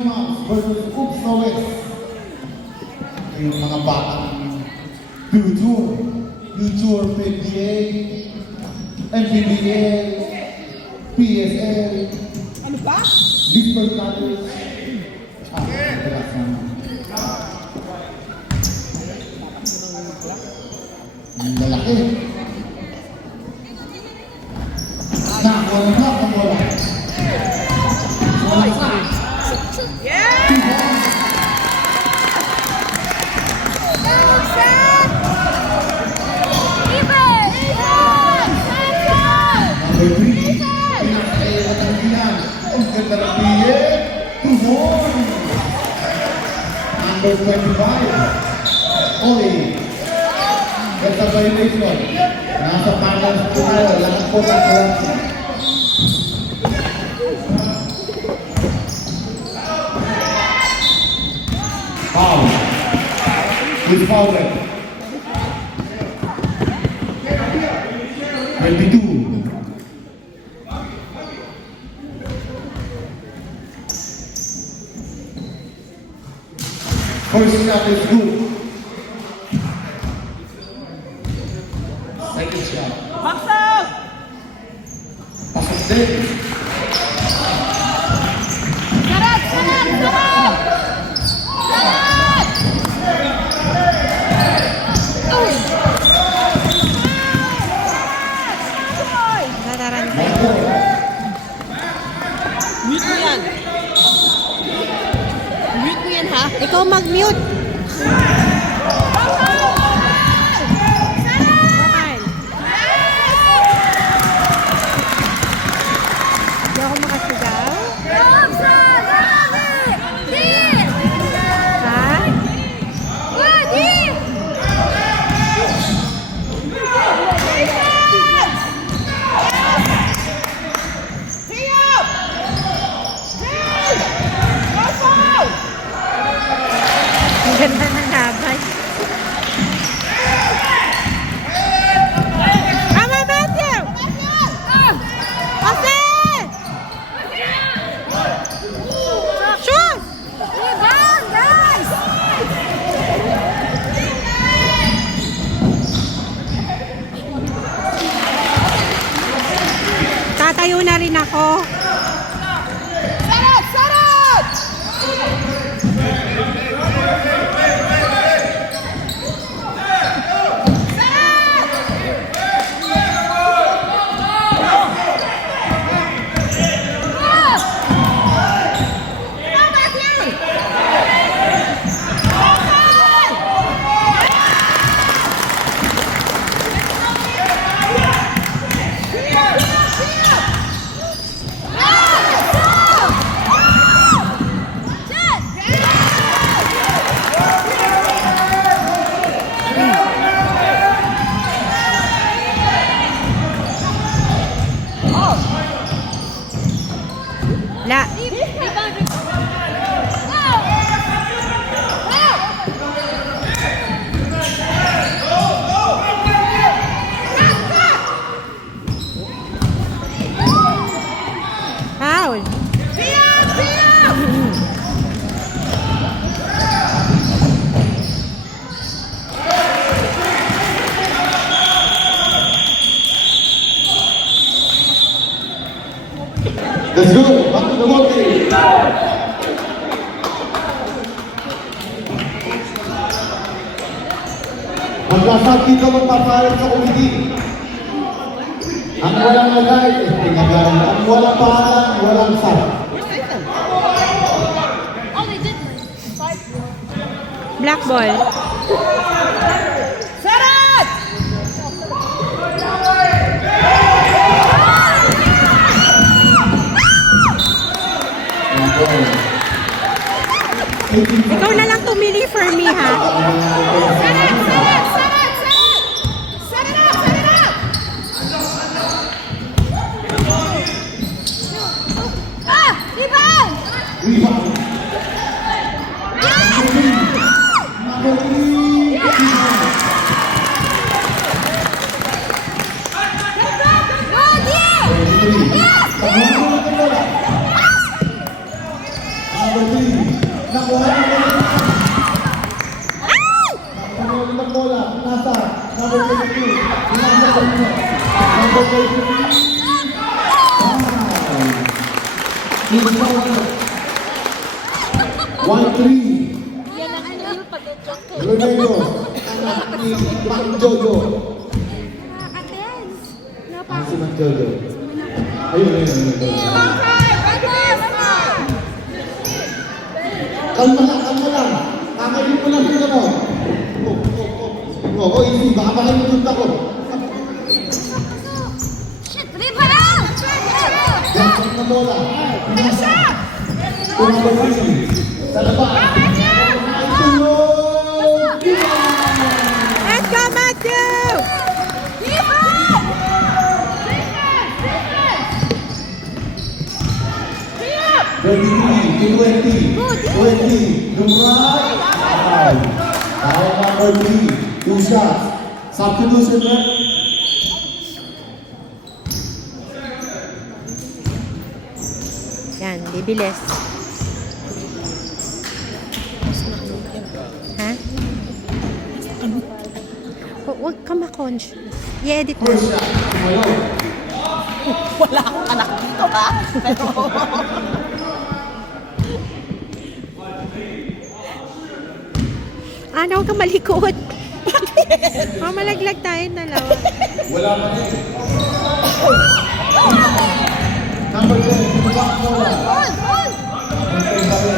versus Oops No West. Yung mga batang Future PBA, MPBL, PSL, ano ba? Lisbon College. Relax naman. Ang lalaki. Nakakuha na ba? Wala. Wala sa. Number 3, pinakailan ng bilang. Ang ganda ng biye. Tumon. Number 25, Oli. Ganda violation. Nasa panel po tayo. Lahat po ng kurang. Foul. With foul rate. 22. First shot is good. Second shot. Baksak! Pasok din. Sarap! Sarap! Sarap! Sarap! Marco. Mute mo yan. Mute mo yan, ha? Ikaw mag-mute. Hindi ako makasigaw. Ha? Ang ganda ng laban. Tama, Matthew! Jose! Shoot! Rebound, guys! Tatayo na rin ako. Sarap! Sarap! La. Foul. Let's go. Back to the volley. Magkasab dito magpapalit sa committee. Ang walang lagay, pinagay. Ang walang pangalan, walang sab. Black ball. Sarap! Ikaw na lang tumili for me, ha? Sarap! Sarap! Sarap! Sarap! Sarap! Sarap! Ah! Rebound! Rebound. Number 3. Number 3. Team Power. 1-3. Yan ang ano, pag-joke kayo. Remedios. Anak ni Mang Jojo. Atens. Ang si Mang Jojo. Ayun. Kalma lang. Kakainin mo lang yung ano. Easy. Baka makalimutan ako. Jackson na bola. Number 3. Sa labas. Let's go, Matthew! 20. Lumay. Power number 3. 2 shots. Substitution na. Yan, bibilis. Ha? Huwag ka ma-conscious. I-edit mo. First shot. Tumayo. Wala akong anak dito ha. Pero Ana, huwag ka malikot. Bakit? Malaglag tayo dalawa. Wala pa din. Number 10. Tumabak bola. Okay, sabi.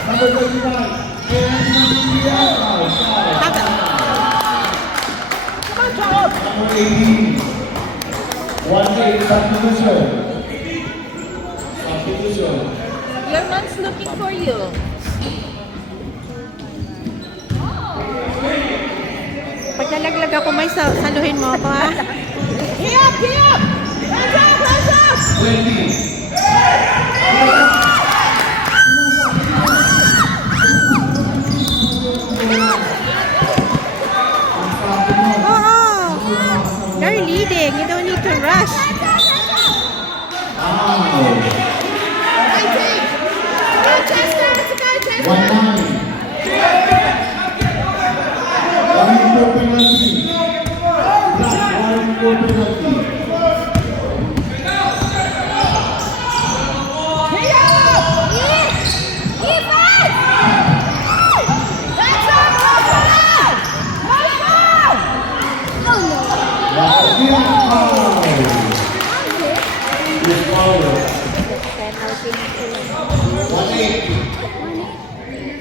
Number 35. Number 18. 1-8. Substitution. your mom's looking for you. Pag nalaglag ako, may saluhin mo ako, ha? Hee up! Hands up! 20. Oo. You're leading. You don't need to rush. One nine. One more penalty. One more penalty.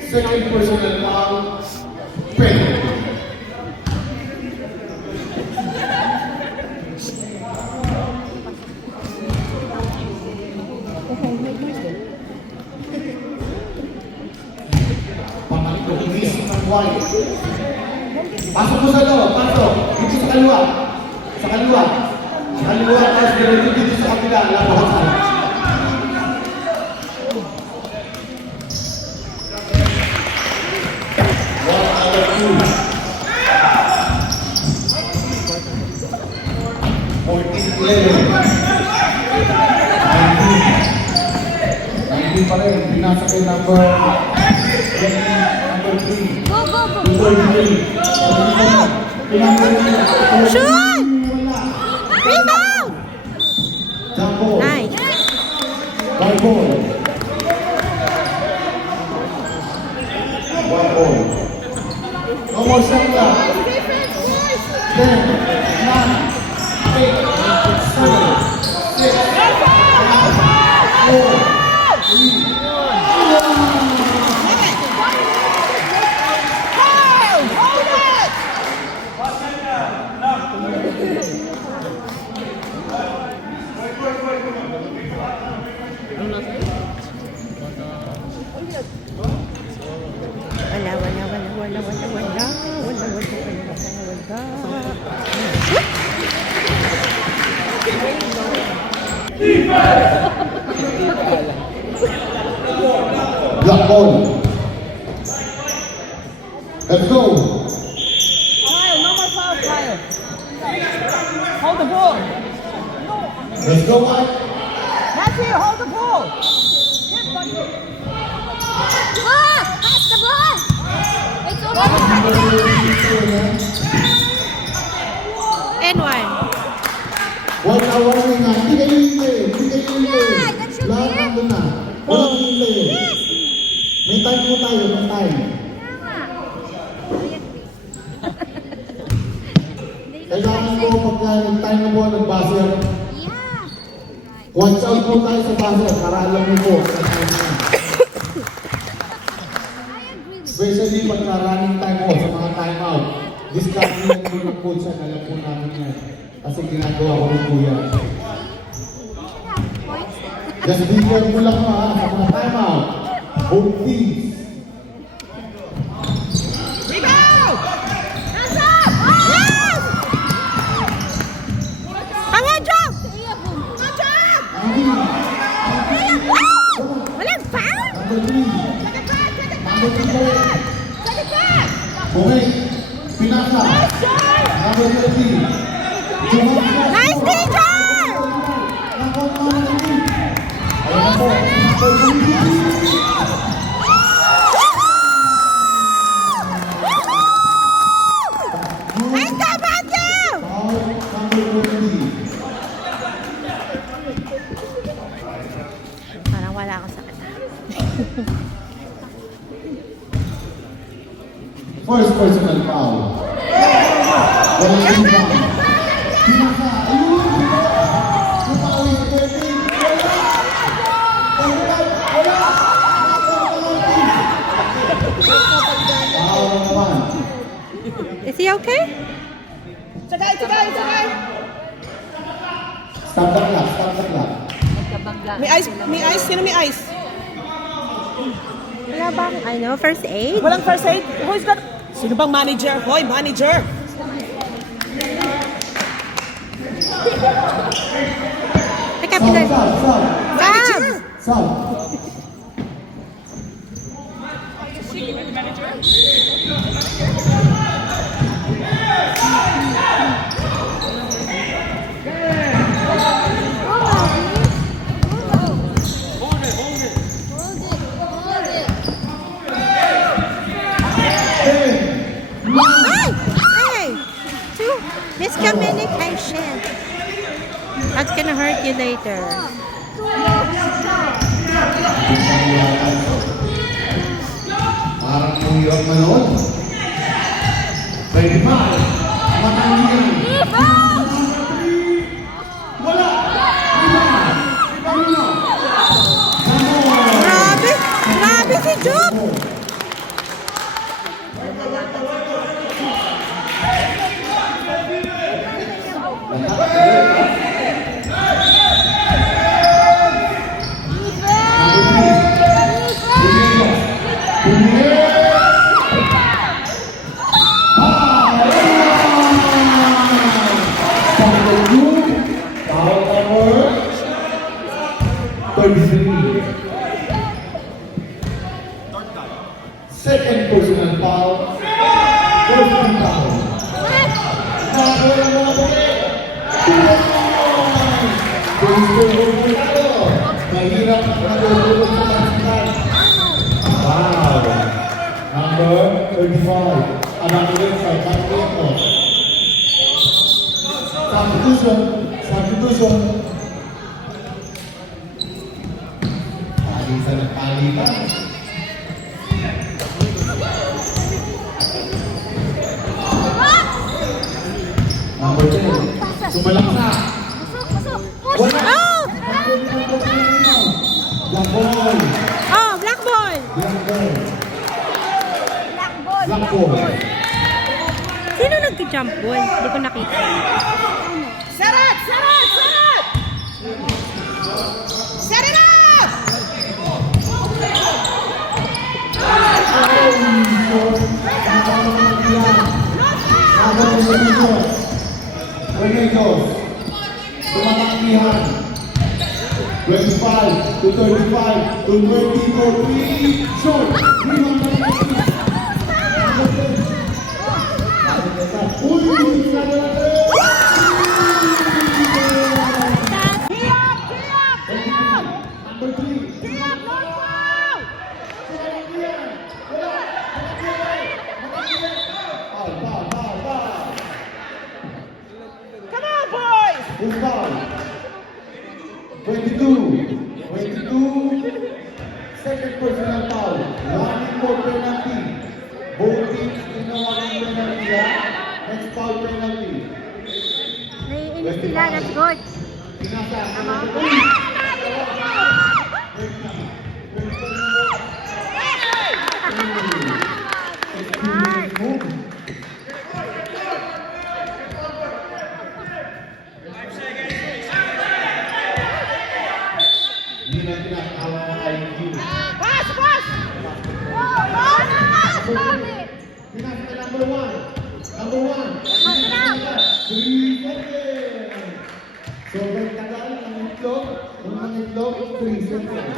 Second personal foul, penalty. Pag-release ng white. Pasok mo sa loob, pasok. Dito sa kaliwa. Sa kaliwa. Sa kaliwa, tapos dito sa kabila. Labasan. Pa rin, pinasa kay number 3. Go, go, go. Number 3. Shoot! Rebound! Jump ball. Nice. One ball. One ball. No more shot clock. 10, 9, 8, 7, 6, 4, 3. Block ball. Let's go. Kyle, no more foul, Kyle. Hold the ball. Let's go, Mike. Matthew, hold the ball. Get Ah! Pass the ball! It's over! And one. Huwag na warning na. Hindi kayo hintay. Hindi kayo hintay. Yeah, that should be Lahat it. nandun na. Walang hintay. May time po tayo. May time. Kailangan ko pagka nag-time na po ng buzzer. Yeah. Watch out po tayo sa buzzer para alam niyo po sa time na. Especially pagka running time po sa mga time out. Discard niyo po ng coach at alam po namin yan. Kasi ginagawa ko rin po yan. Just be careful lang ha sa mga time out. Home teams. Come on, jump! Walang foul? Number 3. Number 3 po. Okay. Pinasa. Number 13. Nice, teacher! Ayan po. Nice job, Matthew! Foul number 20. Parang wala ako sa kanya. First personal foul. Walang rebound. Pinasa. Ayun! Napakawin sa 13. Foul naman. Is he okay? Sakay! Stop the clock. Stop the clock. May ice. Sino may ice? Wala bang, first aid? Walang first aid? Who's got... Sino bang manager? Hoy, manager! Teka, Stop, pinag... stop, stop. Sam! Stop. Ay! Ay! Two. Miscommunication. That's gonna hurt you later. Parang yung hirap manood. 25. Matanggihan. Wala! Grabe! Grabe si Jup! Second personal foul. First foul. Mahirap na tutulog sa lansikan. Wow. Number 35. Anak ulit sa Patriotto. Substitution. Substitution. Palitan at palitan. Number 10. Sumalak na. Wala. Oh! Black ball. Oh, black ball! Black ball. Black ball. Sino nag-jump ball? Hindi ko nakita. Set it! Set it up! Tornadoes. Tumatangkihan. 25 to 35 to 20 for 3. Shot. Number 3. Three up, no foul! Foul. Come on, boys! Who's foul? 22. Second personal foul. One more penalty. Both teams ginawa ng penalty. Next foul penalty. Naiinis sila, that's good. Pinasa. Tama. Hindi na tinatawag ng IQ. Pass, pass! Pinasa ka number 1. Number 1. 3 seconds. Sobrang tagal ng itlog. Kung ang itlog, 3 seconds.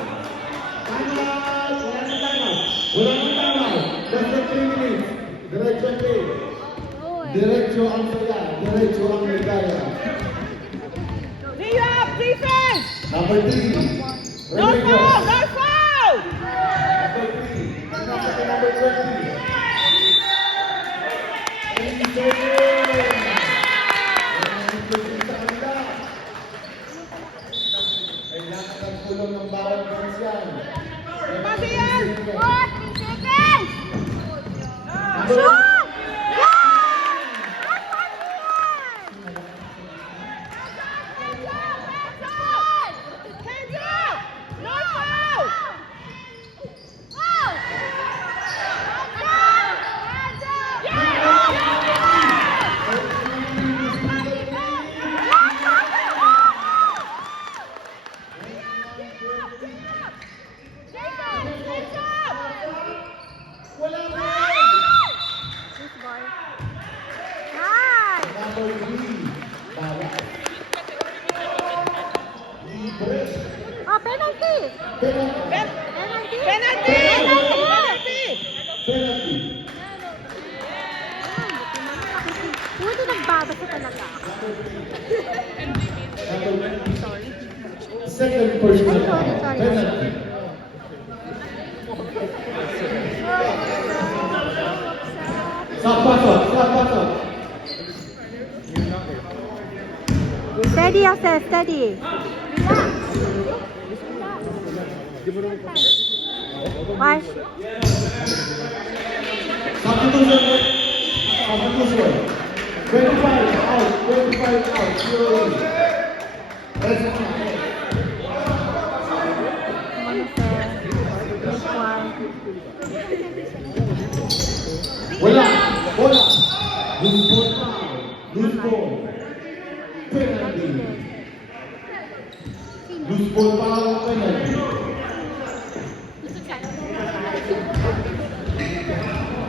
Timeout! Wala nang timeout. Less than 3 minutes. Diretso ang game. Diretso ang saya. Diretso ang ligaya. Knee up, defense! Number 3. No foul, no foul! Number 3. Pinasa ka number 20. 3 seconds. Kailangan ng tulong ng bawat bansan. Pasi yan! Hands up! No foul! Wala na! This boy. Nice! Number 3. Bawat. Libre. Oh, penalty! Penalty. Penalty! Penalty! Penalty! Penalty. Buti nagbabasa talaga ako. Second personal foul. Sorry. Penalty. Stop. Steady, Jose, steady. Wash. Substitution. 25 out. 25 out. Zero in. That's it. Wala. Loose ball foul. Loose ball. Penalty. Loose ball foul. Penalty.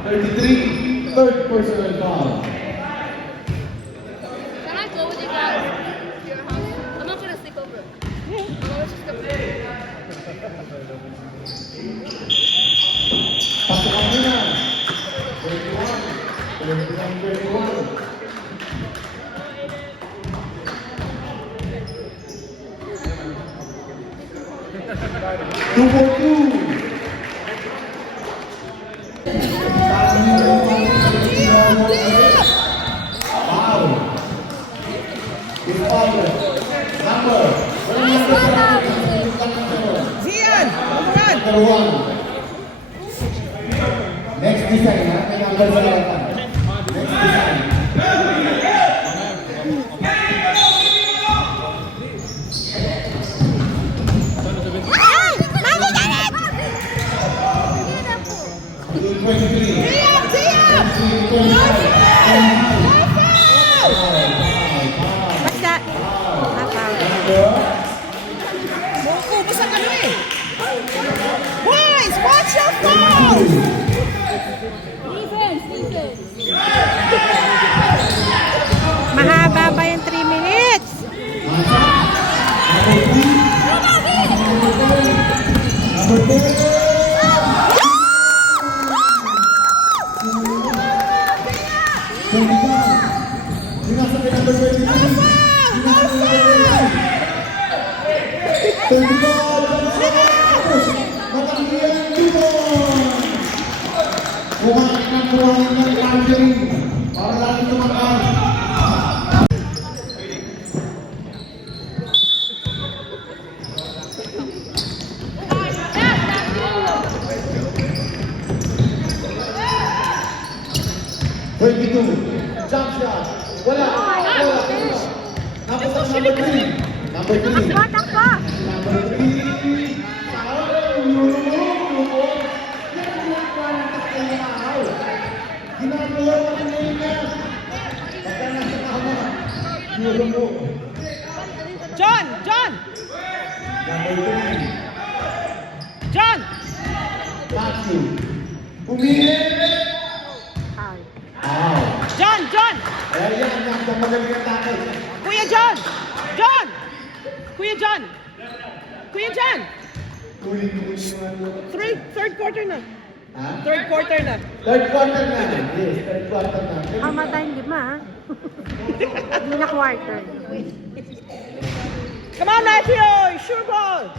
33. Third personal foul. Can I go with you guys? I'm not gonna sleep over. I'm gonna just go. Pasukan mo na. 21. Two for two. Wow. It's power. Number. Zian! Run! Number 1. Next design, ha? May number sa lahat. Next design. Ay! Mami, galit! 23. Zian! Zian! 25. What's that? Foul. Ubus ang ano eh! Boys, watch your foul! Mahaba ba yung 3 minutes? Number 23. 22. Jump shot. Wala. Wala. Tapos ang number 3. Number 3. Takbo. Number 3. Ginagawa ka na yun yan. Pagka nasa kama, yuro mo. John! John! Number 3. John! Matthew. Pumili. Wow. John! John! Ayan, yan magaling ang takay. Kuya John! John! Kuya John! Kuya John! Third quarter na. Ha? Third quarter na. Third quarter na. Yes, third quarter na. Tama tayong 5, ha? Hindi na quarter. Come on, Matthew! Sure ball!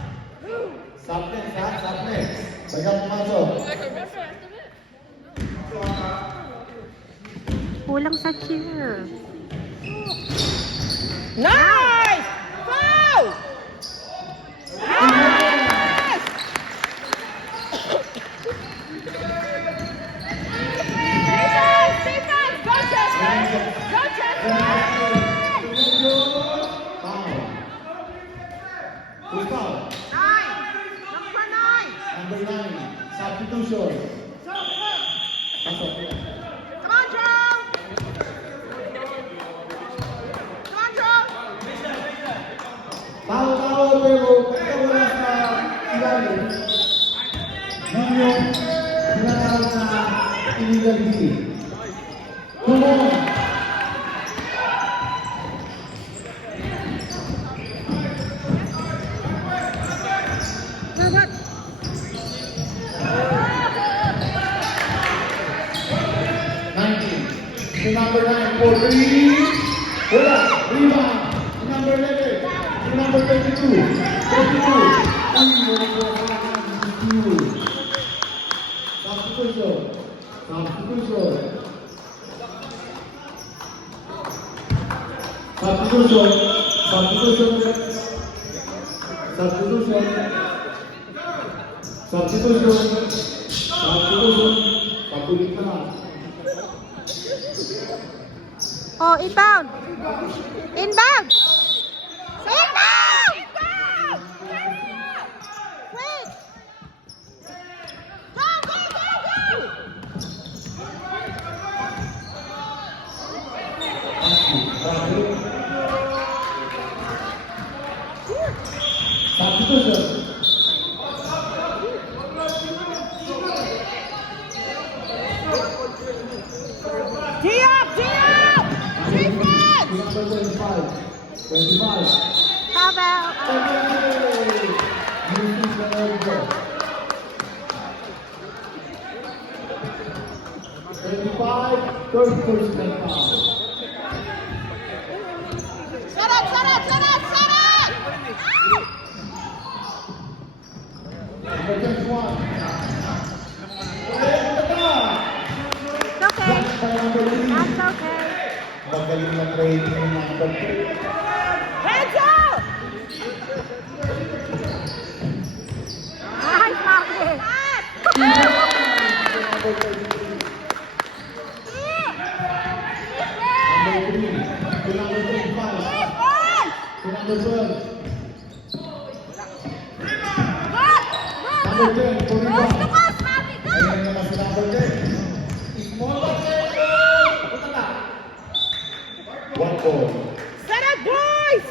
Softness, ha? Softness. Bagang pumasok. Kulang sa cheer. Nice! Foul! Nice! Defense! Go, Chester! Go, Chester! Foul. Who's foul? 9! Number 9! Number 9. Substitution. Pasok. Come on, Joe! Come on, Joe! Tao-tao pero pagka wala sa ilalim, yun yung tinatawag na illegality. Come on! Good. 19. Si number 9 for 3. Wala. Rebound. Si number 11. Si number 22. 22. Ay, wala ko sa akin. Substitution. Substitution. Substitution. Substitution. Substitution. Substitution. Substitution. Pabulit na lang. Oh, inbound! Inbound! Inbound! Wait! Go, go, go, go! Substitution. Diop! Diop! Defense! Number 25. 25. How about... Using the elbow. 25. 31st foul. Set up, set up, set up, set up! Number 21. It's okay. That's okay. Magaling na training ng number 2. Hands up! Nice, Marcus. Number 3. To number 25. To number 12. Number 10. For rebound. Ayan naman si number 10. Small ball. Punta na. One ball. Set up, boys!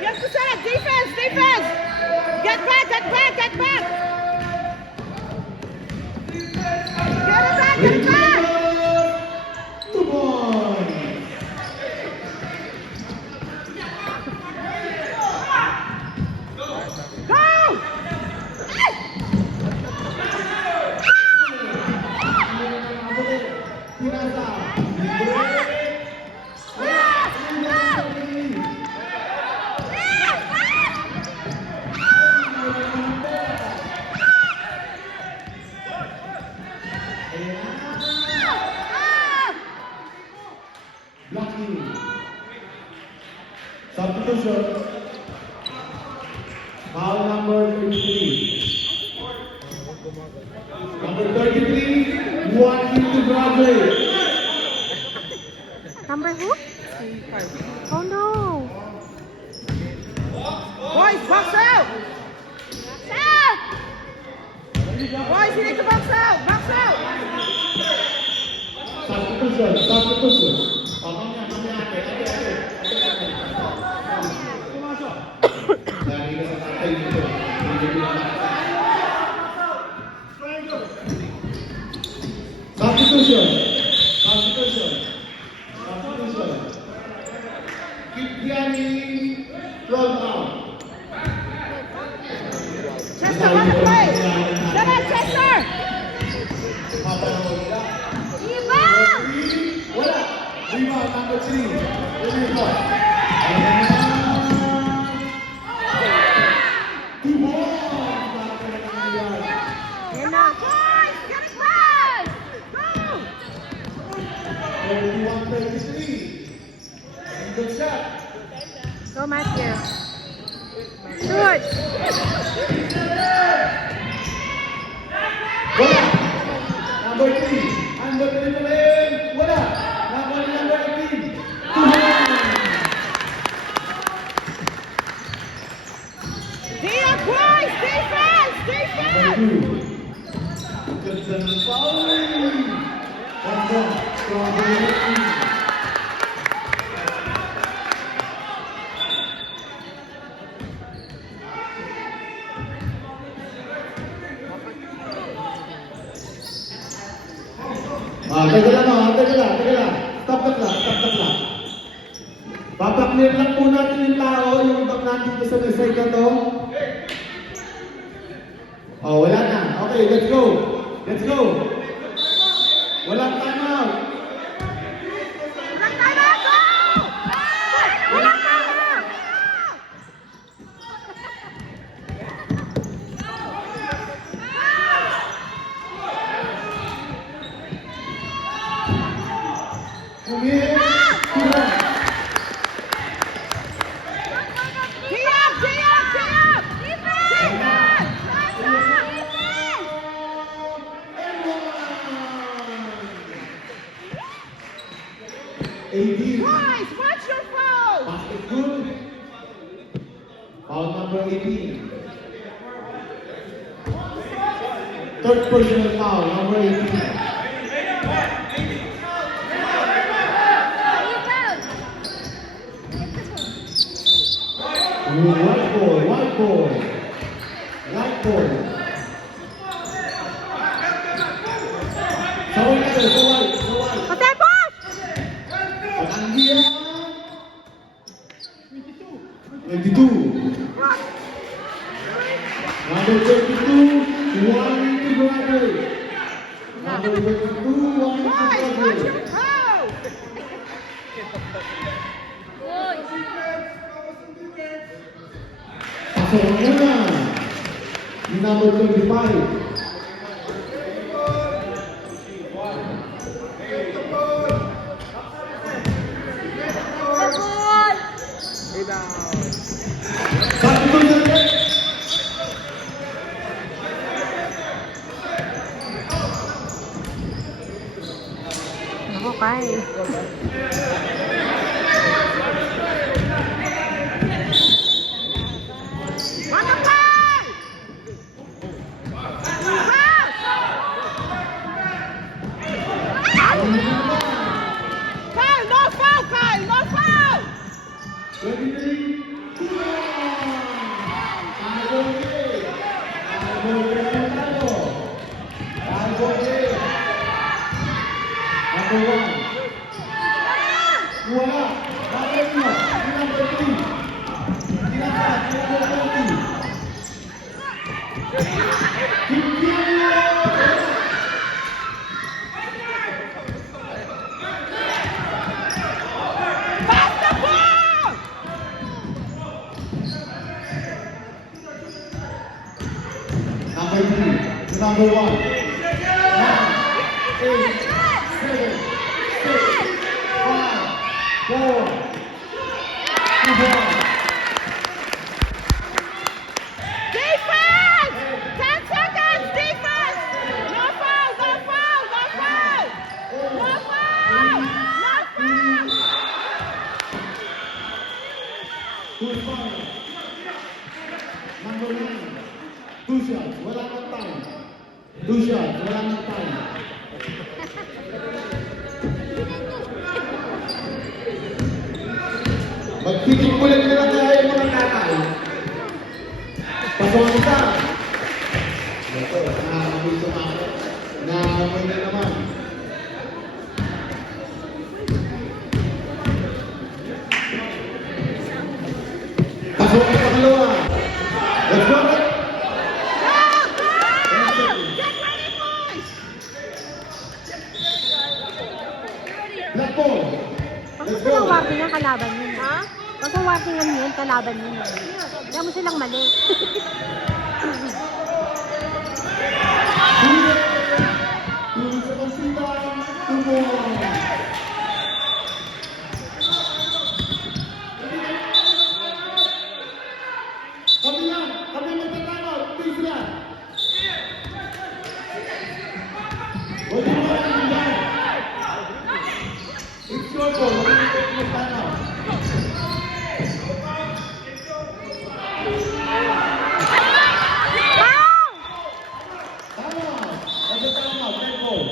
You have to set up. Defense, defense! Get back, get back, get back! Get it back, get back! 2 points. Go! Pinasa. Blocking. Substitution. Foul number 23. Number 33, Juan Quinto Bradley. Number who? Oh no. Boys, box out! Out! Boys, you need to box out! Box out! Substitution, substitution. Mamanya, ate. Lagi ka sa tatay nito. Substitution. Kipiani roll out. Chester, run the play! Come on, Chester! Iba! Wala. Rebound number 3. Two more. Yan na. Guys, get it right! Go! 31-33. Good shot. Go, Matthew. Shoot. Wala. Number 3. Number 3 pa rin. Wala. Number 18. 2 Dia, boys! Defense! Defense! Ganda ng foul. Ganda. Strawberry. Teka lang. Stop the clock. Papaklir lang po natin yung tao, yung ibang nandito sa message na to. Oh, wala na. Okay, let's go. Walang timeout. Walang tama. Go! Walang tama. Kumir. Dia! Defense! 18. Boys, watch your foul! Basket good. Foul number 18. Third personal foul, number 18. White ball. Sa white. Hotel boss! Patanggihan. 22. Number 22, Juan Quinto Bradley. Number 22, Juan Quinto Boys, watch Bradley. your foul! Pasok muna. Yung number 25. Substitution. Ako, Kai. On the play! Kyle, no foul, Kyle, no foul! 23. Number 1. Wala. Number 3. Number 3. Pass the ball! Number 3. Number 1. 9, 8, 7, 6, 5, 4, 2, 1. Defense! 10 seconds, defense! 2 shots. Wala nang time. 2 shots. Wala nang time. Magtitimulan na lang kaya yung mga tatay. Pasok ka. Ito, nakakamoy tumakot. Nakakamoy na naman. Pasok ka pangalawa. Let's go. Black ball. Let's go. Pag-warning ang kalaban yun. Ha? Pag-warning ang yun, kalaban yun. Kaya mo silang mali. Sa konsitan, tumulong. Kami lang, kami magtatanaw, please lang. Huwag mo lang yan. It's your ball, huwag mo magtatanaw. Tama, magtatanaw, red ball.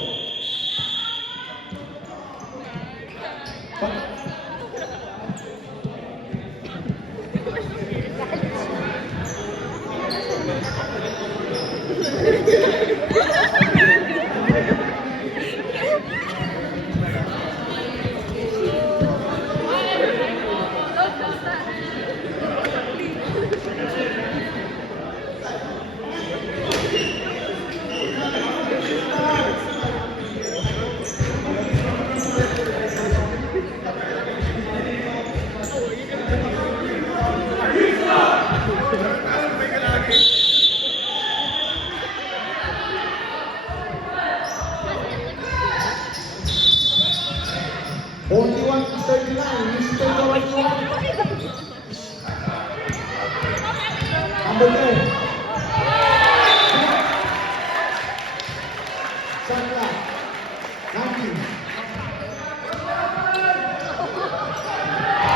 Only 139, you stay the right one. Number 10. Shot clock. 19.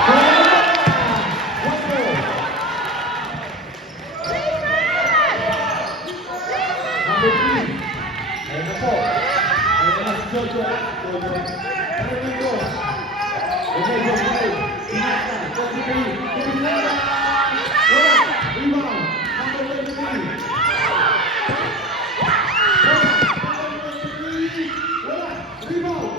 One more. Number 3. Ayan na po. Ayan na si Jojo. Ano dito? Okay, go, go. Sinasa, 43. Sinasa. Wala. Rebound. Number 23. Wala. Rebound.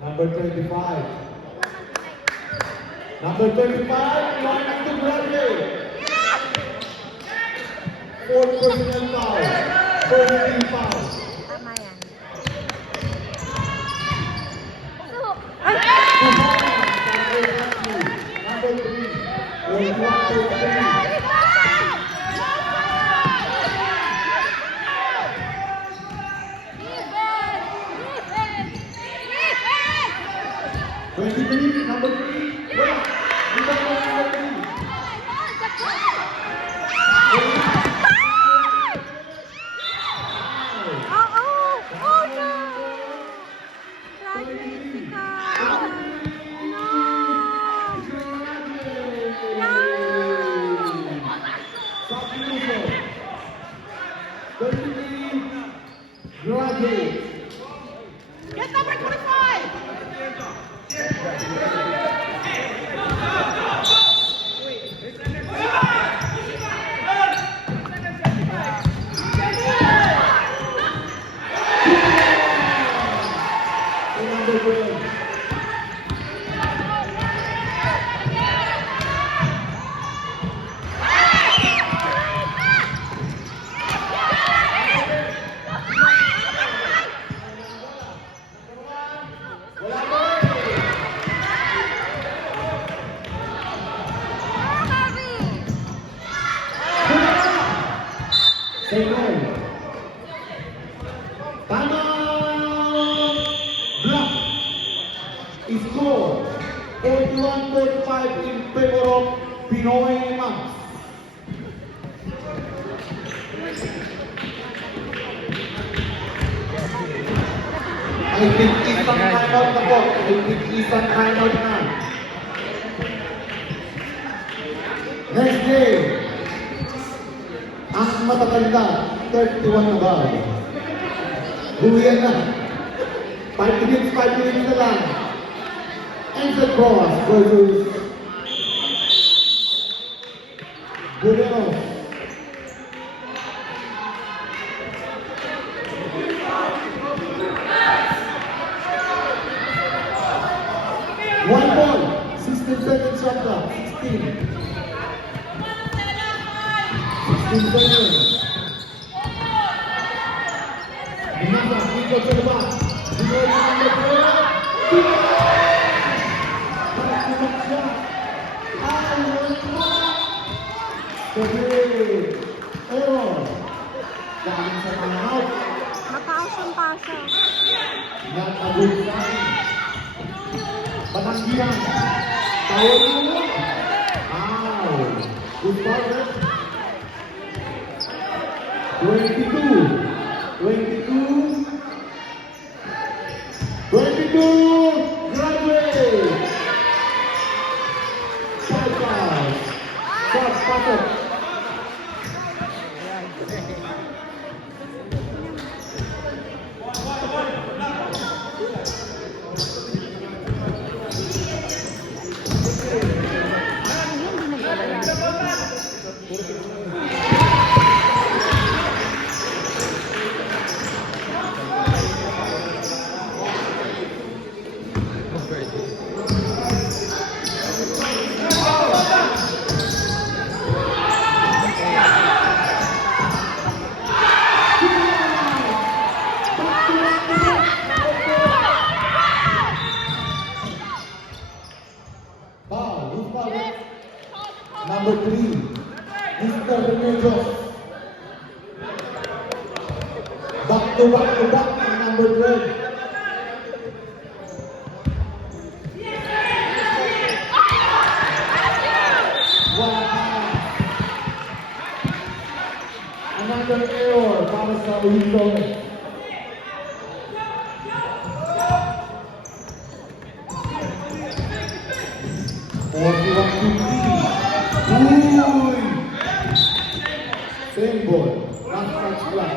Number 25. Number 25, Lorna to graduate. 4th personal foul. First team foul. Tama yan. Number 3, 21-33. Number 3, wala. Rebound number 3. Oh no! Graduate ka! No! Substitution. 33, graduate. Get number 25. Number 12. Second. Tama! Block. Score. 41-35 in favor of Pinoy Max. Nakipig isang timeout na po. Nakipig isang timeout na. Next game. Ang matatanda, 31 na ba? Buwian na. 5 minutes na lang. Enzo Cross versus Buenos. One ball, 16 seconds shot clock, 16. 16 seconds. Remember, we go to the box. We go to the box. Error. Galing sa timeout. Mapausan-pausan. Nakabusan. Patanggihan. Tawag mo. Wow. Good power. 22. 22. Graduate. Five fouls. Shot spotted. Number 3, Mr. Remedios. Back to back, number 12. One pass. Another error para sa Wilson. Uy! Same ball. Last touch flat.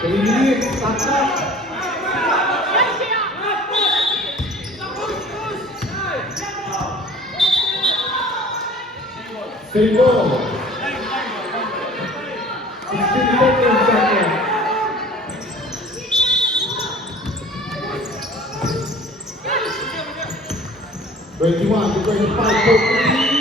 3 minutes. Tap. Same ball. 16 seconds. 21 to 25 for 3.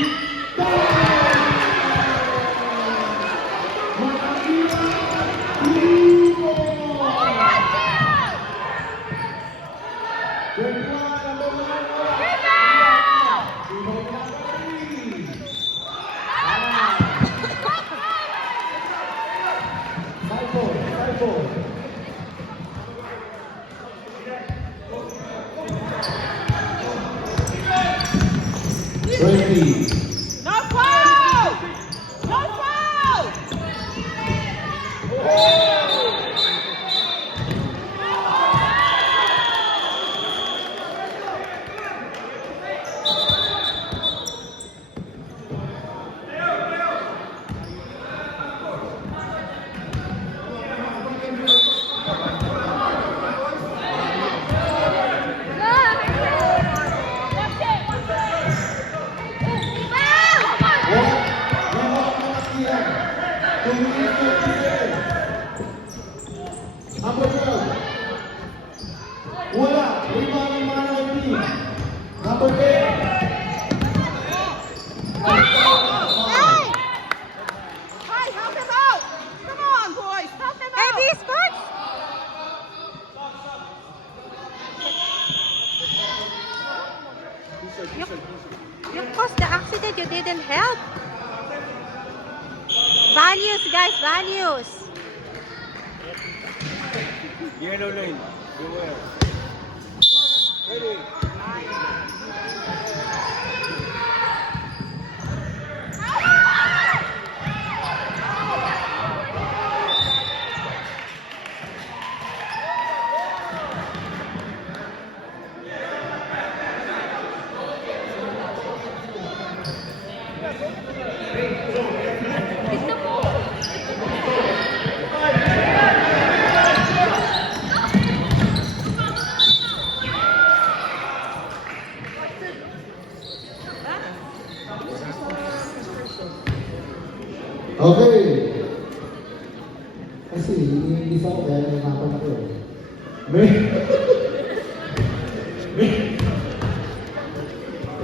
No foul! No foul! Wala, lima ng mga team. Number 10. Hey, help him out! Come on, boys, help him Hey, out! these sports? You caused the accident, you didn't help. Values, guys, values. Yellow line. Beware. Ready. Okay. Kasi, iniinis ako kaya nanapan ako eh.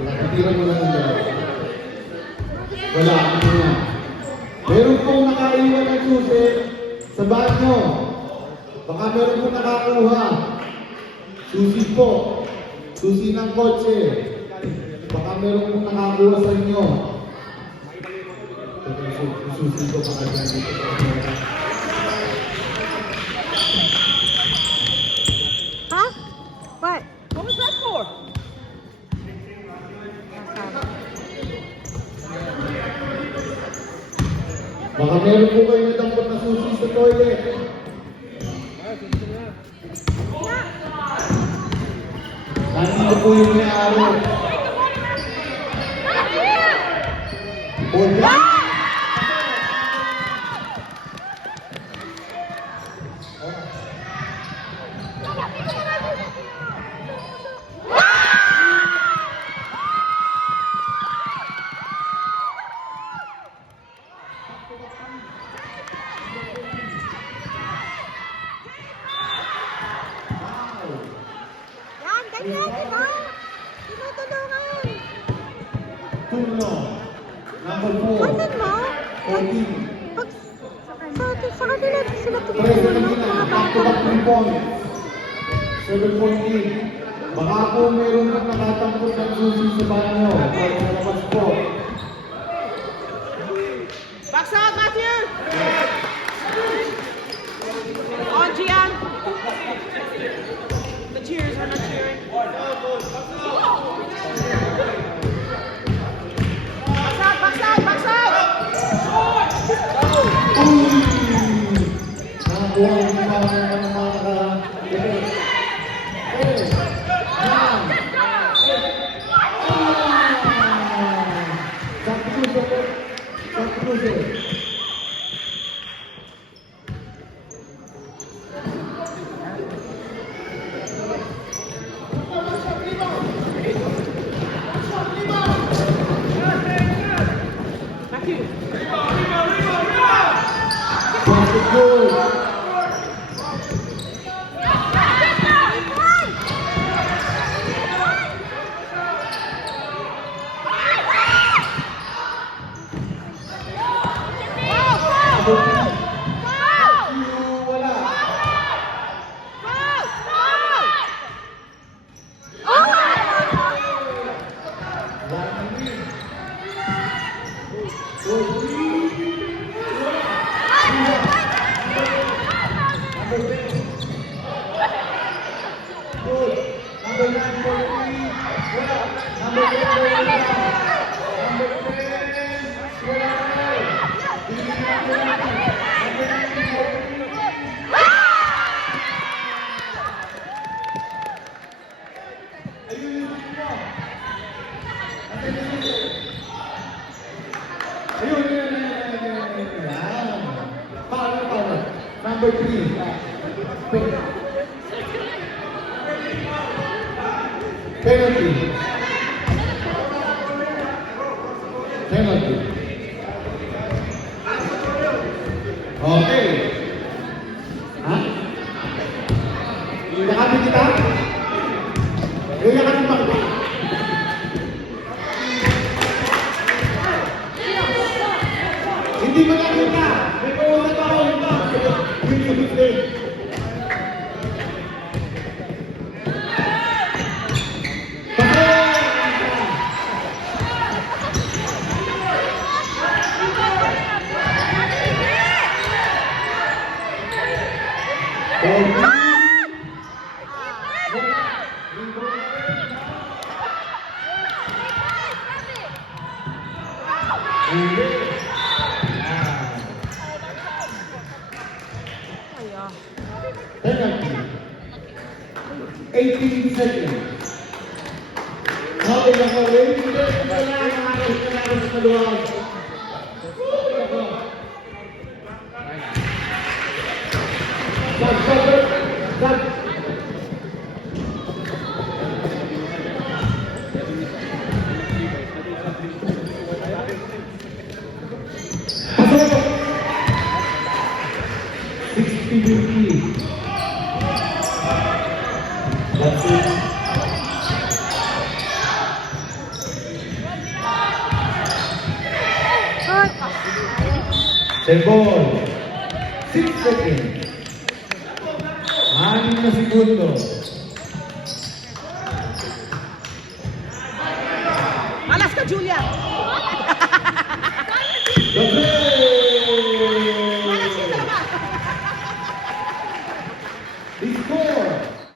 Nakatira mo lang ang dalawa. Wala, ano na. Meron pong nakaiwan ng susi sa banyo. Baka meron pong nakakuha. Susi po. Susi ng kotse. Baka meron pong nakakuha sa inyo. Susi ko baka dyan dito. Huh? What? What was that for? Baka meron po kayo nadampot na susi sa toilet. Nandito po yung may-ari. Order. Yan, ganyan, di ba? Tinutulungan. Turno. Number 4. Pansin mo? 14. Pag sa kanila sila Presa tumutulong, kanina. mga Back to bata. back 3 points. 7.8. Baka po meron na nakatampot ng susi sa banyo. Para sa labas po. Backs out, Matthew! On, Gian! The cheers are not cheering. Backs out, backs out! Nakakuha yung mga Matthew! Number 3. Penalty. Penalty. Okay. Ha? Nakapit kita? Nakapit pa kita? Hindi mo nakita. May kausap ako. Hindi. Penalty. 18 seconds. Okay, ako. Ladies and gentlemen, kailangan sa maluwag. Stop. Pasok. 50-50. That's it. The ball. 6 seconds. 6 na segundo. Alas ka, Julia.